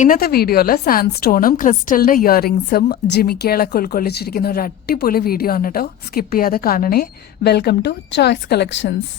ഇന്നത്തെ വീഡിയോയിൽ സാൻഡ്സ്റ്റോണും ക്രിസ്റ്റലിന്റെ ഇയറിംഗ്സും ജിമിക്കകളൊക്കെ ഉൾക്കൊള്ളിച്ചിരിക്കുന്ന ഒരു അടിപൊളി വീഡിയോ ആണ് കേട്ടോ. സ്കിപ്പ് ചെയ്യാതെ കാണണേ. Welcome to Choice Collections.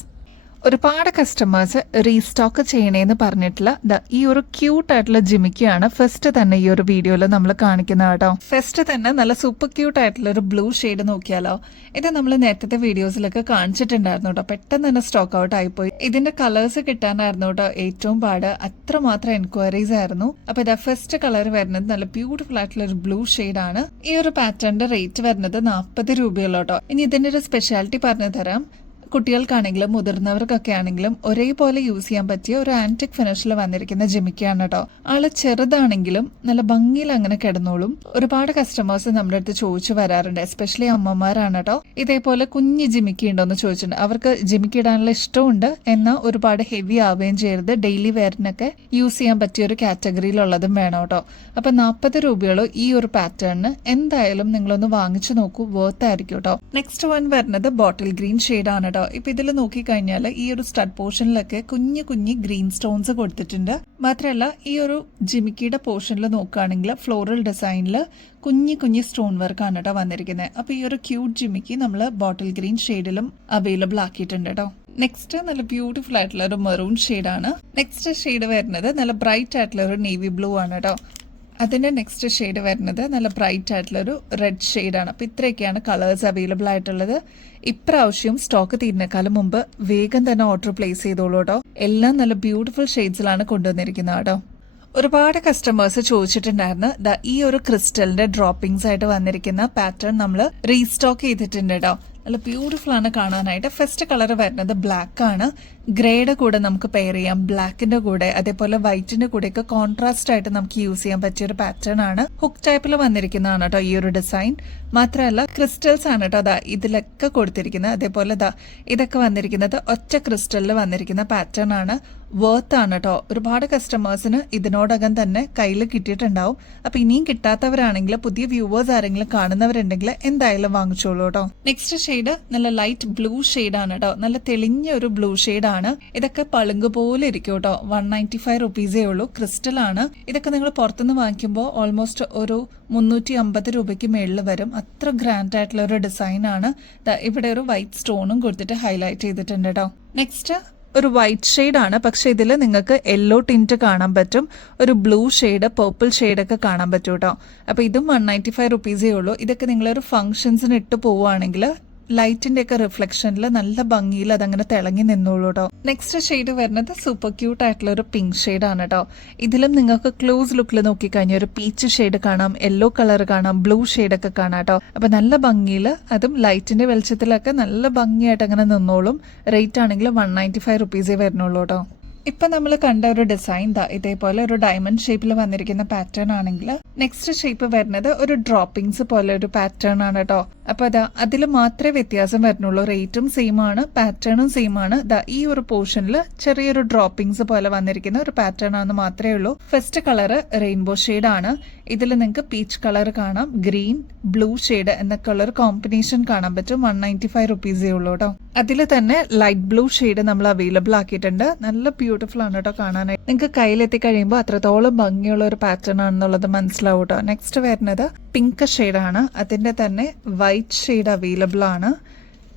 ഒരുപാട് കസ്റ്റമേഴ്സ് റീസ്റ്റോക്ക് ചെയ്യണേന്ന് പറഞ്ഞിട്ടുള്ള ഈ ഒരു ക്യൂട്ട് ആയിട്ടുള്ള ജിമിക്കയാണ് ഫസ്റ്റ് തന്നെ ഈ ഒരു വീഡിയോയിൽ നമ്മൾ കാണിക്കുന്നത് കേട്ടോ. ഫസ്റ്റ് തന്നെ നല്ല സൂപ്പർ ക്യൂട്ട് ആയിട്ടുള്ള ഒരു ബ്ലൂ ഷെയ്ഡ് നോക്കിയാലോ. ഇത് നമ്മൾ നേരത്തെ വീഡിയോസിലൊക്കെ കാണിച്ചിട്ടുണ്ടായിരുന്നു കേട്ടോ. പെട്ടെന്ന് തന്നെ സ്റ്റോക്ക് ഔട്ട് ആയിപ്പോയി. ഇതിന്റെ കളേഴ്സ് കിട്ടാനായിരുന്നു കേട്ടോ ഏറ്റവും പാട്. അത്രമാത്രം എൻക്വയറീസ് ആയിരുന്നു. അപ്പൊ ഇതാ ഫസ്റ്റ് കളർ വരുന്നത് നല്ല ബ്യൂട്ടിഫുൾ ആയിട്ടുള്ള ഒരു ബ്ലൂ ഷെയ്ഡ് ആണ്. ഈ ഒരു പാറ്റേണിന്റെ റേറ്റ് വരുന്നത് 40 രൂപയുള്ളൂ കേട്ടോ. ഇനി ഇതിന്റെ ഒരു സ്പെഷ്യാലിറ്റി പറഞ്ഞു തരാം. കുട്ടികൾക്കാണെങ്കിലും മുതിർന്നവർക്കൊക്കെ ആണെങ്കിലും ഒരേപോലെ യൂസ് ചെയ്യാൻ പറ്റിയ ഒരു ആന്റിക് ഫിനിഷിൽ വന്നിരിക്കുന്ന ജിമിക്കയാണ് കേട്ടോ. ആള് ചെറുതാണെങ്കിലും നല്ല ഭംഗിയിൽ അങ്ങനെ കിടന്നോളും. ഒരുപാട് കസ്റ്റമേഴ്സ് നമ്മുടെ അടുത്ത് ചോദിച്ചു വരാറുണ്ട്, എസ്പെഷ്യലി അമ്മമാരാണ് കേട്ടോ. ഇതേപോലെ കുഞ്ഞ് ജിമിക്കി ഉണ്ടോന്ന് ചോദിച്ചിട്ടുണ്ട്. അവർക്ക് ജിമിക്കി ഇടാനുള്ള ഇഷ്ടമുണ്ട്, എന്നാൽ ഒരുപാട് ഹെവി ആവുകയും ചെയ്യരുത്. ഡെയിലി വെയറിനൊക്കെ യൂസ് ചെയ്യാൻ പറ്റിയ ഒരു കാറ്റഗറിയിലുള്ളതും വേണം കേട്ടോ. അപ്പൊ 40 രൂപയോളം ഈ ഒരു പാറ്റേണിന് എന്തായാലും നിങ്ങളൊന്ന് വാങ്ങിച്ചു നോക്കൂ, വർത്ത് ആയിരിക്കും കേട്ടോ. നെക്സ്റ്റ് വൺ വരുന്നത് ബോട്ടിൽ ഗ്രീൻ ഷെയ്ഡ് ആണ് കേട്ടോ. ഇപ്പൊ ഇതിൽ നോക്കിക്കഴിഞ്ഞാൽ ഈ ഒരു സ്റ്റഡ് പോർഷനിലൊക്കെ കുഞ്ഞു കുഞ്ഞു ഗ്രീൻ സ്റ്റോൺസ് കൊടുത്തിട്ടുണ്ട്. മാത്രമല്ല ഈ ഒരു ജിമിക്കിയുടെ പോർഷനിൽ നോക്കുകയാണെങ്കിൽ ഫ്ലോറൽ ഡിസൈനിൽ കുഞ്ഞു കുഞ്ഞു സ്റ്റോൺ വർക്കാണ് കേട്ടോ വന്നിരിക്കുന്നത്. അപ്പൊ ഈ ഒരു ക്യൂട്ട് ജിമിക്കി നമ്മൾ ബോട്ടിൽ ഗ്രീൻ ഷെയ്ഡിലും അവൈലബിൾ ആക്കിയിട്ടുണ്ട് കേട്ടോ. നെക്സ്റ്റ് നല്ല ബ്യൂട്ടിഫുൾ ആയിട്ടുള്ള ഒരു മെറൂൺ ഷെയ്ഡാണ്. നെക്സ്റ്റ് ഷെയ്ഡ് വരുന്നത് നല്ല ബ്രൈറ്റ് ആയിട്ടുള്ള ഒരു നേവി ബ്ലൂ ആണ് കേട്ടോ. അതിന്റെ നെക്സ്റ്റ് ഷെയ്ഡ് വരുന്നത് നല്ല ബ്രൈറ്റ് ആയിട്ടുള്ള ഒരു റെഡ് ഷെയ്ഡാണ്. അപ്പൊ ഇത്രയൊക്കെയാണ് കളേഴ്സ് അവൈലബിൾ ആയിട്ടുള്ളത്. ഇപ്രാവശ്യം സ്റ്റോക്ക് തീരുന്നേക്കാളും മുമ്പ് വേഗം തന്നെ ഓർഡർ പ്ലേസ് ചെയ്തോളൂ കേട്ടോ. എല്ലാം നല്ല ബ്യൂട്ടിഫുൾ ഷെയ്ഡ്സിലാണ് കൊണ്ടുവന്നിരിക്കുന്നത് കേട്ടോ. ഒരുപാട് കസ്റ്റമേഴ്സ് ചോദിച്ചിട്ടുണ്ടായിരുന്നു ഈ ഒരു ക്രിസ്റ്റലിന്റെ ഡ്രോപ്പിംഗ്സ് ആയിട്ട് വന്നിരിക്കുന്ന പാറ്റേൺ നമ്മൾ റീസ്റ്റോക്ക് ചെയ്തിട്ടുണ്ട് കേട്ടോ. നല്ല ബ്യൂട്ടിഫുൾ ആണ് കാണാനായിട്ട്. ഫസ്റ്റ് കളർ വരുന്നത് ബ്ലാക്ക് ആണ്. ഗ്രേയുടെ കൂടെ നമുക്ക് പെയർ ചെയ്യാം, ബ്ലാക്കിന്റെ കൂടെ അതേപോലെ വൈറ്റിന്റെ കൂടെയൊക്കെ കോൺട്രാസ്റ്റ് ആയിട്ട് നമുക്ക് യൂസ് ചെയ്യാൻ പറ്റിയ ഒരു പാറ്റേൺ ആണ്. ഹുക്ക് ടൈപ്പിൽ വന്നിരിക്കുന്നതാണ് കേട്ടോ ഈ ഒരു ഡിസൈൻ. മാത്രമല്ല ക്രിസ്റ്റൽസ് ആണ് കേട്ടോ അതാ ഇതിലൊക്കെ കൊടുത്തിരിക്കുന്നത്. അതേപോലെ ഇതൊക്കെ വന്നിരിക്കുന്നത് ഒറ്റ ക്രിസ്റ്റലിൽ വന്നിരിക്കുന്ന പാറ്റേൺ ആണ്. വർത്ത് ആണ് കേട്ടോ. ഒരുപാട് കസ്റ്റമേഴ്സിന് ഇതിനോടകം തന്നെ കയ്യിൽ കിട്ടിയിട്ടുണ്ടാവും. അപ്പൊ ഇനിയും കിട്ടാത്തവരാണെങ്കിൽ, പുതിയ വ്യൂവേഴ്സ് ആരെങ്കിലും കാണുന്നവരുണ്ടെങ്കിൽ എന്തായാലും വാങ്ങിച്ചോളൂ കേട്ടോ. നെക്സ്റ്റ് ഷെയ്ഡ് നല്ല ലൈറ്റ് ബ്ലൂ ഷെയ്ഡ് ആണ് കേട്ടോ. നല്ല തെളിഞ്ഞ ഒരു ബ്ലൂ ഷെയ്ഡ് ആണ്. ഇതൊക്കെ പളുങ്ക് പോലെ ഇരിക്കും കേട്ടോ. 195 റുപ്പീസേ ഉള്ളൂ. ക്രിസ്റ്റൽ ആണ്. ഇതൊക്കെ നിങ്ങൾ പുറത്തുനിന്ന് വാങ്ങിക്കുമ്പോൾ ഓൾമോസ്റ്റ് ഒരു 350 രൂപയ്ക്ക് മേളിൽ വരും. അത്ര ഗ്രാൻഡ് ആയിട്ടുള്ള ഒരു ഡിസൈൻ ആണ്. ഇവിടെ ഒരു വൈറ്റ് സ്റ്റോണും കൊടുത്തിട്ട് ഹൈലൈറ്റ് ചെയ്തിട്ടുണ്ട് കേട്ടോ. നെക്സ്റ്റ് ഒരു വൈറ്റ് ഷെയ്ഡ് ആണ്. പക്ഷെ ഇതിൽ നിങ്ങൾക്ക് യെല്ലോ ടിന്റ് കാണാൻ പറ്റും, ഒരു ബ്ലൂ ഷെയ്ഡ്, പർപ്പിൾ ഷെയ്ഡ് ഒക്കെ കാണാൻ പറ്റും കേട്ടോ. അപ്പൊ ഇതും 195 റുപ്പീസേ ഉള്ളൂ. ഇതൊക്കെ നിങ്ങളൊരു ഫംഗ്ഷൻസിന് ഇട്ട് പോവുകയാണെങ്കിൽ ലൈറ്റിന്റെ ഒക്കെ റിഫ്ലക്ഷനിൽ നല്ല ഭംഗിയിൽ അതങ്ങനെ തിളങ്ങി നിന്നോളൂ കേട്ടോ. നെക്സ്റ്റ് ഷെയ്ഡ് വരുന്നത് സൂപ്പർ ക്യൂട്ട് ആയിട്ടുള്ള ഒരു പിങ്ക് ഷെയ്ഡ് ആണ് കേട്ടോ. ഇതിലും നിങ്ങൾക്ക് ക്ലോസ് ലുക്കിൽ നോക്കിക്കഴിഞ്ഞാൽ ഒരു പീച്ച് ഷെയ്ഡ് കാണാം, യെല്ലോ കളർ കാണാം, ബ്ലൂ ഷെയ്ഡ് ഒക്കെ കാണാം കേട്ടോ. അപ്പൊ നല്ല ഭംഗിയിൽ, അതും ലൈറ്റിന്റെ വെളിച്ചത്തിലൊക്കെ നല്ല ഭംഗിയായിട്ട് അങ്ങനെ നിന്നോളും. റേറ്റ് ആണെങ്കിൽ 195 റുപ്പീസേ വരുന്നുള്ളൂ കേട്ടോ. ഇപ്പൊ നമ്മൾ കണ്ട ഒരു ഡിസൈൻ ഇതേപോലെ ഒരു ഡയമണ്ട് ഷേപ്പിൽ വന്നിരിക്കുന്ന പാറ്റേൺ ആണെങ്കിൽ നെക്സ്റ്റ് ഷേപ്പ് വരുന്നത് ഒരു ഡ്രോപ്പിംഗ്സ് പോലെ ഒരു പാറ്റേൺ ആണ് കേട്ടോ. അപ്പൊ അതിൽ മാത്രമേ വ്യത്യാസം വരുന്നുള്ളൂ. റേറ്റും സെയിം ആണ്, പാറ്റേണും സെയിം ആണ്. ഈ ഒരു പോർഷനിൽ ചെറിയൊരു ഡ്രോപ്പിംഗ്സ് പോലെ വന്നിരിക്കുന്ന ഒരു പാറ്റേൺ ആണെന്ന് മാത്രമേ ഉള്ളൂ. ഫസ്റ്റ് കളർ റെയിൻബോ ഷെയ്ഡ് ആണ്. ഇതിൽ നിങ്ങൾക്ക് പീച്ച് കളർ കാണാം, ഗ്രീൻ, ബ്ലൂ ഷെയ്ഡ് എന്നൊക്കെ ഉള്ള ഒരു കോമ്പിനേഷൻ കാണാൻ പറ്റും. 195 റുപ്പീസേ ഉള്ളൂ കേട്ടോ. അതിൽ തന്നെ ലൈറ്റ് ബ്ലൂ ഷെയ്ഡ് നമ്മൾ അവൈലബിൾ ആക്കിയിട്ടുണ്ട്. നല്ല ബ്യൂട്ടിഫുൾ ആണ് കേട്ടോ കാണാനായിട്ട്. നിങ്ങൾക്ക് കയ്യിലെത്തി കഴിയുമ്പോൾ അത്രത്തോളം ഭംഗിയുള്ള ഒരു പാറ്റേൺ ആണെന്നുള്ളത് മനസ്സിലാവും കേട്ടോ. നെക്സ്റ്റ് വരുന്നത് പിങ്ക് ഷെയ്ഡ് ആണ്. അതിന്റെ തന്നെ വൈറ്റ് ഷെയ്ഡ് അവൈലബിൾ ആണ്.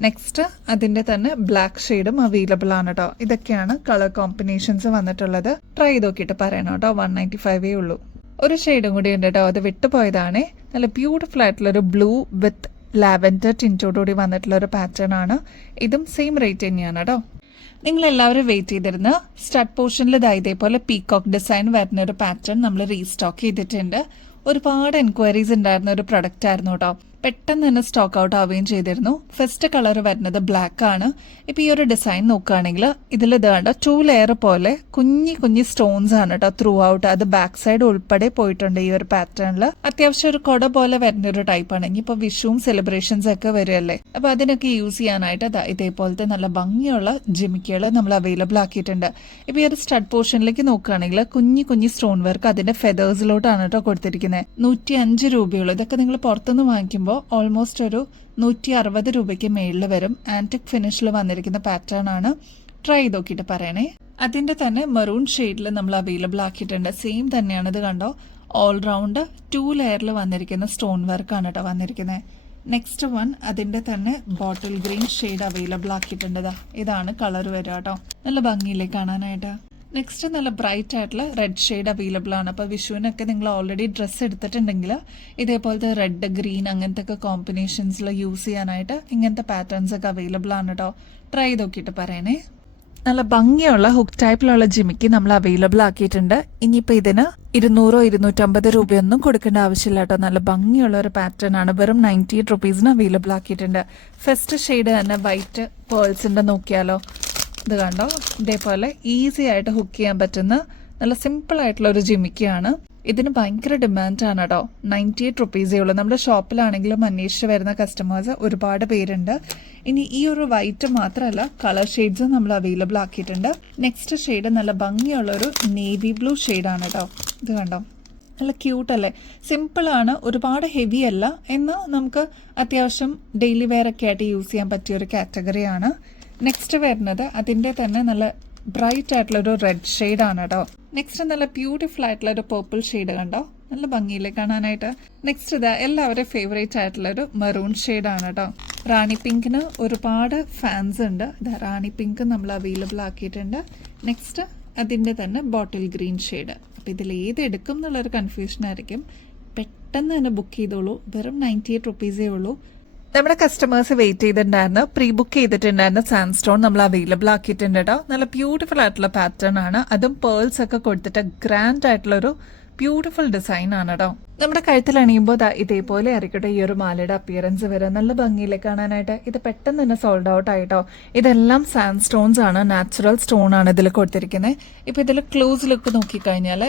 നെക്സ്റ്റ് അതിന്റെ തന്നെ ബ്ലാക്ക് ഷെയ്ഡും അവൈലബിൾ ആണ് കേട്ടോ. ഇതൊക്കെയാണ് കളർ കോമ്പിനേഷൻസ് വന്നിട്ടുള്ളത്. ട്രൈ ചെയ്ത് നോക്കിയിട്ട് പറയണം കേട്ടോ. 195 ഉള്ളൂ. ഒരു ഷെയ്ഡും കൂടി ഉണ്ട് കേട്ടോ, അത് വിട്ടുപോയതാണ്. നല്ല ബ്യൂട്ടിഫുൾ ആയിട്ടുള്ള ഒരു ബ്ലൂ വിത്ത് ലാവൻഡർ ടിൻറ്റോടുകൂടി വന്നിട്ടുള്ള ഒരു പാറ്റേൺ ആണ്. ഇതും സെയിം റേറ്റ് തന്നെയാണ് കേട്ടോ. നിങ്ങൾ എല്ലാവരും വെയിറ്റ് ചെയ്തിരുന്ന സ്റ്റഡ് പോർഷനിൽ ഇതേപോലെ പീകോക്ക് ഡിസൈൻ വരുന്ന ഒരു പാറ്റേൺ നമ്മൾ റീസ്റ്റോക്ക് ചെയ്തിട്ടുണ്ട്. ഒരുപാട് എൻക്വയറീസ് ഉണ്ടായിരുന്ന ഒരു പ്രൊഡക്റ്റ് ആയിരുന്നു കേട്ടോ. പെട്ടെന്ന് തന്നെ സ്റ്റോക്ക് ഔട്ട് ആവുകയും ചെയ്തിരുന്നു. ഫസ്റ്റ് കളർ വരുന്നത് ബ്ലാക്ക് ആണ്. ഇപ്പൊ ഈ ഒരു ഡിസൈൻ നോക്കുകയാണെങ്കിൽ ഇതിൽ ഇതാണ്ട് 2 ലെയർ പോലെ കുഞ്ഞി കുഞ്ഞി സ്റ്റോൺസ് ആണ് കേട്ടോ ത്രൂ ഔട്ട്. അത് ബാക്ക് സൈഡ് ഉൾപ്പെടെ പോയിട്ടുണ്ട് ഈ ഒരു പാറ്റേണിൽ. അത്യാവശ്യം ഒരു കൊട പോലെ വരുന്ന ഒരു ടൈപ്പാണ്. ഇനിയിപ്പോ വിഷുവും സെലിബ്രേഷൻസ് ഒക്കെ വരുമല്ലേ, അപ്പൊ അതിനൊക്കെ യൂസ് ചെയ്യാനായിട്ട് ഇതേപോലത്തെ നല്ല ഭംഗിയുള്ള ജിമിക്കുകൾ നമ്മൾ അവൈലബിൾ ആക്കിയിട്ടുണ്ട്. ഇപ്പൊ ഈ ഒരു സ്റ്റഡ് പോർഷനിലേക്ക് നോക്കുകയാണെങ്കിൽ കുഞ്ഞി കുഞ്ഞി സ്റ്റോൺ വർക്ക് അതിന്റെ ഫെതേഴ്സിലോട്ടാണ് കേട്ടോ കൊടുത്തിരിക്കുന്നത്. 105 രൂപയുള്ളൂ. ഇതൊക്കെ നിങ്ങൾ പുറത്തുനിന്ന് വാങ്ങിക്കുമ്പോൾ ഓൾമോസ്റ്റ് ഒരു 160 രൂപയ്ക്ക് മേളിൽ വരും. ആന്റിക് ഫിനിഷിൽ വന്നിരിക്കുന്ന പാറ്റേൺ ആണ്. ട്രൈ ചെയ്ത് നോക്കിയിട്ട് പറയണേ. അതിന്റെ തന്നെ മെറൂൺ ഷെയ്ഡിൽ നമ്മൾ അവൈലബിൾ ആക്കിയിട്ടുണ്ട്. സെയിം തന്നെയാണ്, ഇത് കണ്ടോ, ഓൾ റൗണ്ട് 2 ലെയറിൽ വന്നിരിക്കുന്ന സ്റ്റോൺ വർക്കാണ് കേട്ടോ വന്നിരിക്കുന്നത്. നെക്സ്റ്റ് വൺ അതിന്റെ തന്നെ ബോട്ടിൽ ഗ്രീൻ ഷെയ്ഡ് അവൈലബിൾ ആക്കിയിട്ടുണ്ട്. ഇതാണ് കളർ വരിക കേട്ടോ, നല്ല ഭംഗിയില്ലേ കാണാനായിട്ട്. നെക്സ്റ്റ് നല്ല ബ്രൈറ്റ് ആയിട്ടുള്ള റെഡ് ഷെയ്ഡ് അവൈലബിൾ ആണ്. അപ്പോൾ വിഷുവിനൊക്കെ നിങ്ങൾ ഓൾറെഡി ഡ്രസ്സ് എടുത്തിട്ടുണ്ടെങ്കിൽ ഇതേപോലത്തെ റെഡ് ഗ്രീൻ അങ്ങനത്തെ ഒക്കെ കോമ്പിനേഷൻസിൽ യൂസ് ചെയ്യാനായിട്ട് ഇങ്ങനത്തെ പാറ്റേൺസ് ഒക്കെ അവൈലബിൾ ആണ് കേട്ടോ. ട്രൈ ചെയ്ത് നോക്കിയിട്ട് പറയണേ. നല്ല ഭംഗിയുള്ള ഹുക്ക് ടൈപ്പിലുള്ള ജിമിക്ക് നമ്മൾ അവൈലബിൾ ആക്കിയിട്ടുണ്ട്. ഇനിയിപ്പോൾ ഇതിന് 200-250 രൂപയൊന്നും കൊടുക്കേണ്ട ആവശ്യമില്ല കേട്ടോ. നല്ല ഭംഗിയുള്ള ഒരു പാറ്റേൺ ആണ്. വെറും 98 റുപ്പീസിന് അവൈലബിൾ ആക്കിയിട്ടുണ്ട്. ഫസ്റ്റ് ഷെയ്ഡ് തന്നെ വൈറ്റ് പേൾസിൻ്റെ നോക്കിയാലോ, ഇത് കണ്ടോ, ഇതേപോലെ ഈസി ആയിട്ട് ഹുക്ക് ചെയ്യാൻ പറ്റുന്ന നല്ല സിമ്പിൾ ആയിട്ടുള്ള ഒരു ജിമിക്കാണ്. ഇതിന് ഭയങ്കര ഡിമാൻഡാണ് കേട്ടോ. 98 റുപ്പീസേ ഉള്ളൂ. നമ്മുടെ ഷോപ്പിലാണെങ്കിലും അന്വേഷിച്ച് വരുന്ന കസ്റ്റമേഴ്സ് ഒരുപാട് പേരുണ്ട്. ഇനി ഈ ഒരു വൈറ്റ് മാത്രമല്ല, കളർ ഷെയ്ഡ്സും നമ്മൾ അവൈലബിൾ ആക്കിയിട്ടുണ്ട്. നെക്സ്റ്റ് ഷെയ്ഡ് നല്ല ഭംഗിയുള്ളൊരു നേവി ബ്ലൂ ഷെയ്ഡാണ് കേട്ടോ. ഇത് കണ്ടോ, നല്ല ക്യൂട്ടല്ലേ, സിമ്പിളാണ്, ഒരുപാട് ഹെവി അല്ല, എന്നാൽ നമുക്ക് അത്യാവശ്യം ഡെയിലി വെയർ ഒക്കെ ആയിട്ട് യൂസ് ചെയ്യാൻ പറ്റിയ ഒരു കാറ്റഗറിയാണ്. നെക്സ്റ്റ് വരുന്നത് അതിൻ്റെ തന്നെ നല്ല ബ്രൈറ്റ് ആയിട്ടുള്ള ഒരു റെഡ് ഷെയ്ഡാണ് കേട്ടോ. നെക്സ്റ്റ് നല്ല ബ്യൂട്ടിഫുൾ ആയിട്ടുള്ള ഒരു പർപ്പിൾ ഷെയ്ഡ് കണ്ടോ, നല്ല ഭംഗിയില്ലേ കാണാനായിട്ട്. നെക്സ്റ്റ് ഇതാ എല്ലാവരും ഫേവറേറ്റ് ആയിട്ടുള്ള ഒരു മെറൂൺ ഷെയ്ഡാണ് കേട്ടോ. റാണി പിങ്കിന് ഒരുപാട് ഫാൻസ് ഉണ്ട്. ഇതാ റാണി പിങ്ക് നമ്മൾ അവൈലബിൾ ആക്കിയിട്ടുണ്ട്. നെക്സ്റ്റ് അതിൻ്റെ തന്നെ ബോട്ടിൽ ഗ്രീൻ ഷെയ്ഡ്. അപ്പം ഇതിൽ ഏത് എടുക്കും എന്നുള്ളൊരു കൺഫ്യൂഷൻ ആയിരിക്കും. പെട്ടെന്ന് തന്നെ ബുക്ക് ചെയ്തോളൂ. വെറും 98 റുപ്പീസേ ഉള്ളൂ. നമ്മുടെ കസ്റ്റമേഴ്സ് വെയിറ്റ് ചെയ്തിട്ടുണ്ടായിരുന്നു, പ്രീ ബുക്ക് ചെയ്തിട്ടുണ്ടായിരുന്ന സാൻഡ് സ്റ്റോൺ നമ്മൾ അവൈലബിൾ ആക്കിയിട്ടുണ്ട് കേട്ടോ. നല്ല ബ്യൂട്ടിഫുൾ ആയിട്ടുള്ള പാറ്റേൺ ആണ്. അതും പേൾസ് ഒക്കെ കൊടുത്തിട്ട് ഗ്രാൻഡ് ആയിട്ടുള്ളൊരു ബ്യൂട്ടിഫുൾ ഡിസൈൻ ആണ് കേട്ടോ. നമ്മുടെ കഴുത്തിൽ അണിയുമ്പോൾ ഇതേപോലെ ആയിരിക്കട്ടെ ഈ ഒരു മാലയുടെ അപ്പിയറൻസ് വരെ. നല്ല ഭംഗിയിലെ കാണാനായിട്ട്. ഇത് പെട്ടെന്ന് തന്നെ സോൾഡ് ഔട്ട് ആയിട്ടോ. ഇതെല്ലാം സാൻഡ് സ്റ്റോൺസ് ആണ്, നാച്ചുറൽ സ്റ്റോൺ ആണ് ഇതിൽ കൊടുത്തിരിക്കുന്നത്. ഇപ്പൊ ഇതിൽ ക്ലോസ് ലുക്ക് നോക്കിക്കഴിഞ്ഞാൽ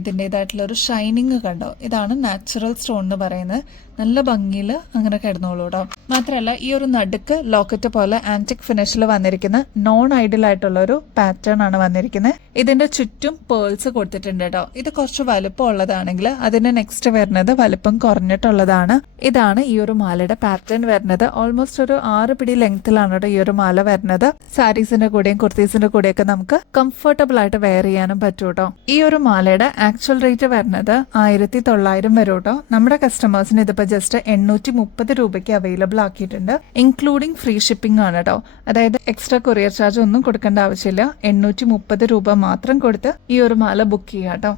ഇതിൻ്റെതായിട്ടുള്ള ഒരു ഷൈനിങ് കണ്ടോ. ഇതാണ് നാച്ചുറൽ സ്റ്റോൺ എന്ന് പറയുന്നത്. നല്ല ഭംഗിയിൽ അങ്ങനെ കിടന്നോളൂ കേട്ടോ. മാത്രമല്ല ഈ ഒരു നടുക്ക് ലോക്കറ്റ് പോലെ ആന്റിക് ഫിനിഷിൽ വന്നിരിക്കുന്ന നോൺ ഐഡിയൽ ആയിട്ടുള്ള ഒരു പാറ്റേൺ ആണ് വന്നിരിക്കുന്നത്. ഇതിന്റെ ചുറ്റും പേൾസ് കൊടുത്തിട്ടുണ്ട് കേട്ടോ. ഇത് കുറച്ച് വലുപ്പം ഉള്ളതാണെങ്കിൽ അതിന്റെ നെക്സ്റ്റ് വരുന്നത് വലുപ്പം കുറഞ്ഞിട്ടുള്ളതാണ്. ഇതാണ് ഈ ഒരു മാലയുടെ പാറ്റേൺ വരുന്നത്. ഓൾമോസ്റ്റ് ഒരു 6 പിടി ലെങ്ത്തിലാണ് കേട്ടോ ഈ ഒരു മാല വരുന്നത്. സാരീസിന്റെ കൂടെയും കുർത്തീസിന്റെ കൂടെയൊക്കെ നമുക്ക് കംഫർട്ടബിൾ ആയിട്ട് വെയർ ചെയ്യാനും പറ്റും കേട്ടോ. ഈ ഒരു മാലയുടെ ആക്ച്വൽ റേറ്റ് വരുന്നത് 1900 വരും കേട്ടോ. നമ്മുടെ കസ്റ്റമേഴ്സിന് ഇതിപ്പോ ജസ്റ്റ് 830 രൂപയ്ക്ക് അവൈലബിൾ ആക്കിയിട്ടുണ്ട്. ഇൻക്ലൂഡിംഗ് ഫ്രീ ഷിപ്പിംഗ് ആണ് കേട്ടോ. അതായത് എക്സ്ട്രാ കൊറിയർ ചാർജ് ഒന്നും കൊടുക്കേണ്ട ആവശ്യമില്ല. 830 രൂപ മാത്രം കൊടുത്ത് ഈ ഒരു മാല ബുക്ക് ചെയ്യാം കേട്ടോ.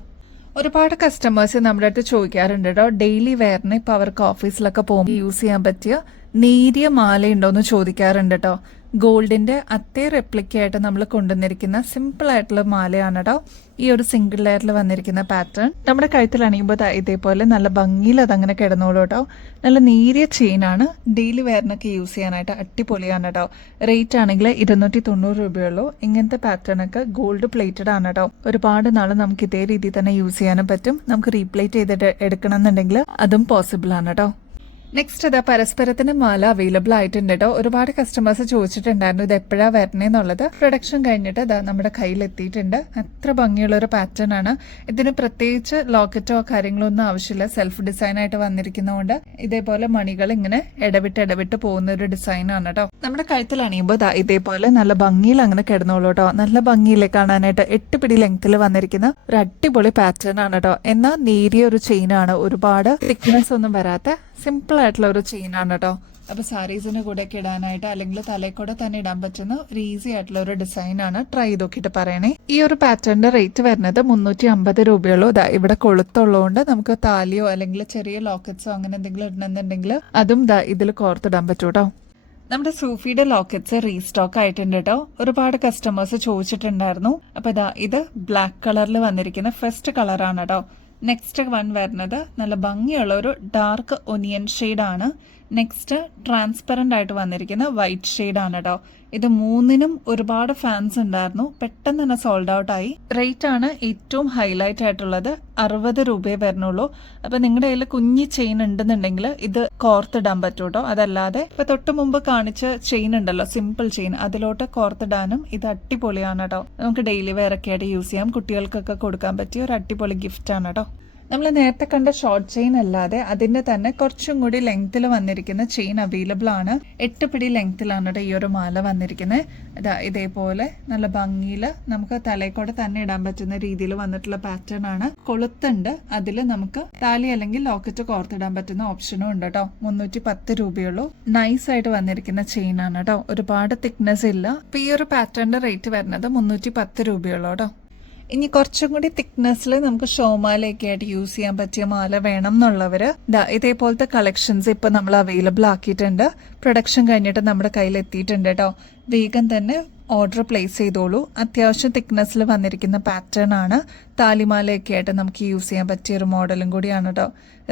ഒരുപാട് കസ്റ്റമേഴ്സ് നമ്മുടെ അടുത്ത് ചോദിക്കാറുണ്ട് കേട്ടോ, ഡെയിലി വെയറിന് ഇപ്പൊ അവർക്ക് ഓഫീസിലൊക്കെ പോകുമ്പോൾ യൂസ് ചെയ്യാൻ പറ്റിയ നേരിയ മാലയുണ്ടോ എന്ന് ചോദിക്കാറുണ്ട് കേട്ടോ. ഗോൾഡിന്റെ അതേ റെപ്ലിക്കയായിട്ട് നമ്മൾ കൊണ്ടുവന്നിരിക്കുന്ന സിമ്പിൾ ആയിട്ടുള്ള മാലയാണ് കേട്ടോ. ഈ ഒരു സിംഗിൾ ലെയറിൽ വന്നിരിക്കുന്ന പാറ്റേൺ നമ്മുടെ കഴുത്തിൽ അണിയുമ്പോൾ ഇതേപോലെ നല്ല ഭംഗിയിൽ അതങ്ങനെ കിടന്നോളൂ കേട്ടോ. നല്ല നേരിയ ചെയിനാണ്. ഡെയിലി വെയറിനൊക്കെ യൂസ് ചെയ്യാനായിട്ട് അടിപൊളിയാണ് കേട്ടോ. റേറ്റ് ആണെങ്കിൽ 290 രൂപയുള്ളൂ. ഇങ്ങനത്തെ പാറ്റേൺ ഒക്കെ ഗോൾഡ് പ്ലേറ്റഡ് ആണ് കേട്ടോ. ഒരുപാട് നാൾ നമുക്ക് ഇതേ രീതിയിൽ തന്നെ യൂസ് ചെയ്യാനും പറ്റും. നമുക്ക് റീപ്ലേറ്റ് ചെയ്തിട്ട് എടുക്കണം എന്നുണ്ടെങ്കിൽ അതും പോസിബിൾ ആണ് കേട്ടോ. നെക്സ്റ്റ് ഇതാ പരസ്പരത്തിന് മാല അവൈലബിൾ ആയിട്ടുണ്ട് കേട്ടോ. ഒരുപാട് കസ്റ്റമേഴ്സ് ചോദിച്ചിട്ടുണ്ടായിരുന്നു ഇത് എപ്പോഴാണ് വരണേന്നുള്ളത്. പ്രൊഡക്ഷൻ കഴിഞ്ഞിട്ട് ഇതാ നമ്മുടെ കയ്യിൽ എത്തിയിട്ടുണ്ട്. അത്ര ഭംഗിയുള്ള ഒരു പാറ്റേൺ ആണ്. ഇതിന് പ്രത്യേകിച്ച് ലോക്കറ്റോ കാര്യങ്ങളോ ഒന്നും ആവശ്യമില്ല. സെൽഫ് ഡിസൈൻ ആയിട്ട് വന്നിരിക്കുന്നതുകൊണ്ട് ഇതേപോലെ മണികൾ ഇങ്ങനെ ഇടവിട്ട് പോകുന്ന ഒരു ഡിസൈൻ ആണ് കേട്ടോ. നമ്മുടെ കഴുത്തിൽ അണിയുമ്പോൾ ഇതേപോലെ നല്ല ഭംഗിയിൽ അങ്ങനെ കിടന്നോളൂ കേട്ടോ. നല്ല ഭംഗിയിലെ കാണാനായിട്ട് 8 പിടി ലെങ്ത്തിൽ വന്നിരിക്കുന്ന ഒരു അടിപൊളി പാറ്റേൺ ആണ് കേട്ടോ. എന്നാൽ നേരിയ ഒരു ചെയിൻ ആണ്. ഒരുപാട് തിക്നെസ് ഒന്നും വരാത്ത സിമ്പിൾ ആയിട്ടുള്ള ഒരു ചെയിൻ ആണ് കേട്ടോ. അപ്പൊ സാരീസിന് കൂടെ ഒക്കെ ഇടാനായിട്ട് അല്ലെങ്കിൽ തലയിൽ കൂടെ തന്നെ ഇടാൻ പറ്റുന്ന ഒരു ഈസി ആയിട്ടുള്ള ഒരു ഡിസൈൻ ആണ്. ട്രൈ ചെയ്ത് നോക്കിയിട്ട് പറയണേ. ഈ ഒരു പാറ്റേണിന്റെ റേറ്റ് വരുന്നത് 350 രൂപയുള്ളൂ. ഇവിടെ കൊളുത്തുള്ളതുകൊണ്ട് നമുക്ക് താലിയോ അല്ലെങ്കിൽ ചെറിയ ലോക്കറ്റ്സോ അങ്ങനെ എന്തെങ്കിലും ഇടണമെന്നുണ്ടെങ്കിൽ അതും ഇതിൽ കോർത്തിടാൻ പറ്റൂ കേട്ടോ. നമ്മുടെ സൂഫിയുടെ ലോക്കറ്റ്സ് റീസ്റ്റോക്ക് ആയിട്ടുണ്ട് കേട്ടോ. ഒരുപാട് കസ്റ്റമേഴ്സ് ചോദിച്ചിട്ടുണ്ടായിരുന്നു. അപ്പൊ ഇത് ബ്ലാക്ക് കളറിൽ വന്നിരിക്കുന്ന ഫസ്റ്റ് കളറാണ് കേട്ടോ. നെക്സ്റ്റ് വൺ വരുന്നത് നല്ല ഭംഗിയുള്ള ഒരു ഡാർക്ക് ഒനിയൻ ഷെയ്ഡാണ്. നെക്സ്റ്റ് ട്രാൻസ്പെറന്റ് ആയിട്ട് വന്നിരിക്കുന്ന വൈറ്റ് ഷെയ്ഡാണ് കേട്ടോ. ഇത് മൂന്നിനും ഒരുപാട് ഫാൻസ് ഉണ്ടായിരുന്നു. പെട്ടെന്ന് തന്നെ സോൾഡ് ഔട്ട് ആയി. റേറ്റ് ആണ് ഏറ്റവും ഹൈലൈറ്റ് ആയിട്ടുള്ളത്. 60 രൂപയെ വരുന്നുള്ളൂ. അപ്പൊ നിങ്ങളുടെ കയ്യിൽ കുഞ്ഞി ചെയിൻ ഉണ്ടെന്നുണ്ടെങ്കിൽ ഇത് കോർത്തിടാൻ പറ്റൂ കേട്ടോ. അതല്ലാതെ ഇപ്പൊ തൊട്ട് മുമ്പ് കാണിച്ച ചെയിൻ ഉണ്ടല്ലോ, സിമ്പിൾ ചെയിൻ, അതിലോട്ട് കോർത്തിടാനും ഇത് അടിപൊളിയാണ് കേട്ടോ. നമുക്ക് ഡെയിലി വെയർ ഒക്കെ ആയിട്ട് യൂസ് ചെയ്യാം. കുട്ടികൾക്കൊക്കെ കൊടുക്കാൻ പറ്റിയ ഒരു അടിപൊളി ഗിഫ്റ്റ് ആണ് കേട്ടോ. നമ്മൾ നേരത്തെ കണ്ട ഷോർട്ട് ചെയിൻ അല്ലാതെ അതിൻ്റെ തന്നെ കുറച്ചും കൂടി ലെങ്ത്തിൽ വന്നിരിക്കുന്ന ചെയിൻ അവൈലബിൾ ആണ്. 8 പിടി ലെങ്ത്തിലാണ് ഈ ഒരു മാല വന്നിരിക്കുന്നത്. ഇതേപോലെ നല്ല ഭംഗിയിൽ നമുക്ക് തലയിൽക്കൂടെ തന്നെ ഇടാൻ പറ്റുന്ന രീതിയിൽ വന്നിട്ടുള്ള പാറ്റേൺ ആണ്. കൊളുത്തുണ്ട്, അതിൽ നമുക്ക് താലി അല്ലെങ്കിൽ ലോക്കറ്റ് കോർത്തിടാൻ പറ്റുന്ന ഓപ്ഷനും ഉണ്ട് കേട്ടോ. 310 രൂപയുള്ളൂ. നൈസ് ആയിട്ട് വന്നിരിക്കുന്ന ചെയിൻ ആണ് കേട്ടോ. ഒരുപാട് തിക്നെസ് ഇല്ല. ഈ ഒരു പാറ്റേണിന്റെ റേറ്റ് വരുന്നത് 310 രൂപയുള്ളൂ കേട്ടോ. ഇനി കുറച്ചും കൂടി തിക്നെസ്സിൽ നമുക്ക് ഷോമാലയൊക്കെ ആയിട്ട് യൂസ് ചെയ്യാൻ പറ്റിയ മാല വേണം എന്നുള്ളവർ ഇതേപോലത്തെ കളക്ഷൻസ് ഇപ്പൊ നമ്മൾ അവൈലബിൾ ആക്കിയിട്ടുണ്ട്. പ്രൊഡക്ഷൻ കഴിഞ്ഞിട്ട് നമ്മുടെ കയ്യിൽ എത്തിയിട്ടുണ്ട് കേട്ടോ. വേഗം തന്നെ ഓർഡർ പ്ലേസ് ചെയ്തോളൂ. അത്യാവശ്യം തിക്നെസ്സിൽ വന്നിരിക്കുന്ന പാറ്റേൺ ആണ്. താലിമാലയൊക്കെ ആയിട്ട് നമുക്ക് യൂസ് ചെയ്യാൻ പറ്റിയ ഒരു മോഡലും കൂടിയാണ് കേട്ടോ.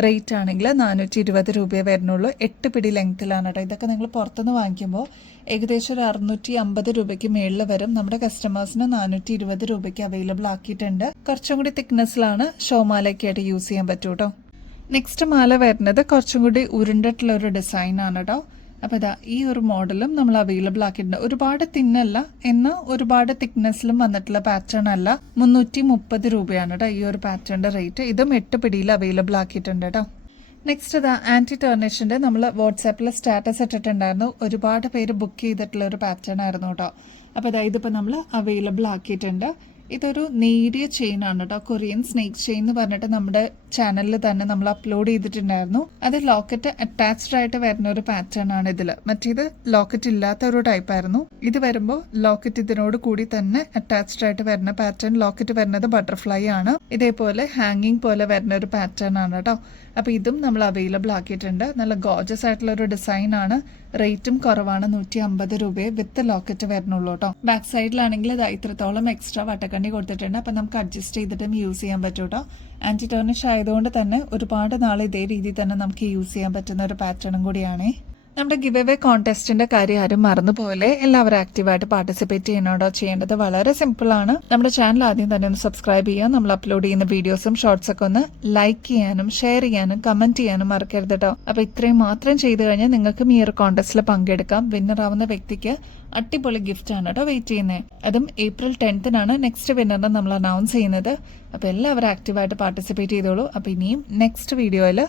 റേറ്റ് ആണെങ്കിൽ 420 രൂപയെ വരുന്നുള്ളൂ. 8 പിടി ലെങ്ത്തിലാണ് കേട്ടോ. ഇതൊക്കെ നിങ്ങൾ പുറത്തുനിന്ന് വാങ്ങിക്കുമ്പോൾ ഏകദേശം ഒരു 650 രൂപയ്ക്ക് മേളിൽ വരും. നമ്മുടെ കസ്റ്റമേഴ്സിന് 420 രൂപയ്ക്ക് അവൈലബിൾ ആക്കിയിട്ടുണ്ട്. കുറച്ചും കൂടി തിക്നെസ്സിലാണ് ഷോമാലയൊക്കെ ആയിട്ട് യൂസ് ചെയ്യാൻ പറ്റൂ കേട്ടോ. നെക്സ്റ്റ് മാല വരുന്നത് കുറച്ചും കൂടി ഉരുണ്ടിട്ടുള്ള ഒരു ഡിസൈൻ ആണ് കേട്ടോ. അപ്പോൾ ഇതാ ഈ ഒരു മോഡലും നമ്മൾ അവൈലബിൾ ആക്കിയിട്ടുണ്ട്. ഒരുപാട് തിന്നല്ല, എന്നാൽ ഒരുപാട് തിക്നെസ്സിലും വന്നിട്ടുള്ള പാറ്റേൺ അല്ല. 330 രൂപയാണ് കേട്ടോ ഈ ഒരു പാറ്റേണിന്റെ റേറ്റ്. ഇതും 8 പിടിയിൽ അവൈലബിൾ ആക്കിയിട്ടുണ്ട് കേട്ടോ. നെക്സ്റ്റ് ഇതാ ആന്റി ടേർണിഷിന്റെ നമ്മൾ വാട്സാപ്പിൽ സ്റ്റാറ്റസ് ഇട്ടിട്ടുണ്ടായിരുന്നു. ഒരുപാട് പേര് ബുക്ക് ചെയ്തിട്ടുള്ള ഒരു പാറ്റേൺ ആയിരുന്നു കേട്ടോ. അപ്പോൾ ഇതാ ഇതിപ്പോൾ നമ്മൾ അവൈലബിൾ ആക്കിയിട്ടുണ്ട്. ഇതൊരു നേരിയ ചെയിൻ ആണ് കേട്ടോ. കൊറിയൻ സ്നേക്ക് ചെയിൻ എന്ന് പറഞ്ഞിട്ട് നമ്മുടെ ചാനലിൽ തന്നെ നമ്മൾ അപ്ലോഡ് ചെയ്തിട്ടുണ്ടായിരുന്നു. അത് ലോക്കറ്റ് അറ്റാച്ച്ഡ് ആയിട്ട് വരുന്ന ഒരു പാറ്റേൺ ആണ് ഇതിൽ. മറ്റേത് ലോക്കറ്റ് ഇല്ലാത്ത ഒരു ടൈപ്പ് ആയിരുന്നു. ഇത് വരുമ്പോൾ ലോക്കറ്റ് ഇതിനോട് കൂടി തന്നെ അറ്റാച്ച്ഡ് ആയിട്ട് വരുന്ന പാറ്റേൺ. ലോക്കറ്റ് വരുന്നത് ബട്ടർഫ്ലൈ ആണ്. ഇതേപോലെ ഹാങ്ങിങ് പോലെ വരുന്ന ഒരു പാറ്റേൺ ആണ് കേട്ടോ. അപ്പോൾ ഇതും നമ്മൾ അവൈലബിൾ ആക്കിയിട്ടുണ്ട്. നല്ല ഗോർജസ് ആയിട്ടുള്ള ഒരു ഡിസൈൻ ആണ്. റേറ്റും കുറവാണ്. 150 രൂപയെ വിത്ത് ലോക്കറ്റ് വരുന്നുള്ളൂ കേട്ടോ. ബാക്ക് സൈഡിലാണെങ്കിൽ ഇത് ഇത്രത്തോളം എക്സ്ട്രാ വട്ടക്കണ്ണി കൊടുത്തിട്ടുണ്ട്. അപ്പം നമുക്ക് അഡ്ജസ്റ്റ് ചെയ്തിട്ടും യൂസ് ചെയ്യാൻ പറ്റും കേട്ടോ. ആന്റി ടേർണിഷ് ആയതുകൊണ്ട് തന്നെ ഒരുപാട് നാൾ ഇതേ രീതിയിൽ തന്നെ നമുക്ക് യൂസ് ചെയ്യാൻ പറ്റുന്ന ഒരു പാറ്റേണും കൂടിയാണേ. നമ്മുടെ ഗിവ് അവേ കോൺടെസ്റ്റിന്റെ കാര്യം ആരും മറന്നുപോലെ എല്ലാവരും ആക്റ്റീവായിട്ട് പാർട്ടിസിപ്പേറ്റ് ചെയ്യണോടോ. ചെയ്യേണ്ടത് വളരെ സിമ്പിൾ ആണ്. നമ്മുടെ ചാനൽ ആദ്യം തന്നെ ഒന്ന് സബ്സ്ക്രൈബ് ചെയ്യുക. നമ്മൾ അപ്ലോഡ് ചെയ്യുന്ന വീഡിയോസും ഷോർട്സ് ഒക്കെ ഒന്ന് ലൈക്ക് ചെയ്യാനും ഷെയർ ചെയ്യാനും കമന്റ് ചെയ്യാനും മറക്കരുത് കേട്ടോ. അപ്പൊ ഇത്രയും മാത്രം ചെയ്തു കഴിഞ്ഞാൽ നിങ്ങൾക്കും ഈ ഒരു കോൺടെസ്റ്റിൽ പങ്കെടുക്കാം. വിന്നർ ആവുന്ന വ്യക്തിക്ക് അടിപൊളി ഗിഫ്റ്റ് ആണ് കേട്ടോ വെയിറ്റ് ചെയ്യുന്നത്. അതും April 10th നെക്സ്റ്റ് വിന്നറിനെ നമ്മൾ അനൗൺസ് ചെയ്യുന്നത്. അപ്പൊ എല്ലാവരും ആക്റ്റീവായിട്ട് പാർട്ടിസിപ്പേറ്റ് ചെയ്തോളൂ. അപ്പൊ ഇനിയും നെക്സ്റ്റ് വീഡിയോയിൽ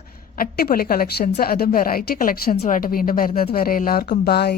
അടിപൊളി കളക്ഷൻസ്, അതും വെറൈറ്റി കളക്ഷൻസുമായിട്ട് വീണ്ടും വരുന്നത് വരെ എല്ലാവർക്കും ബൈ.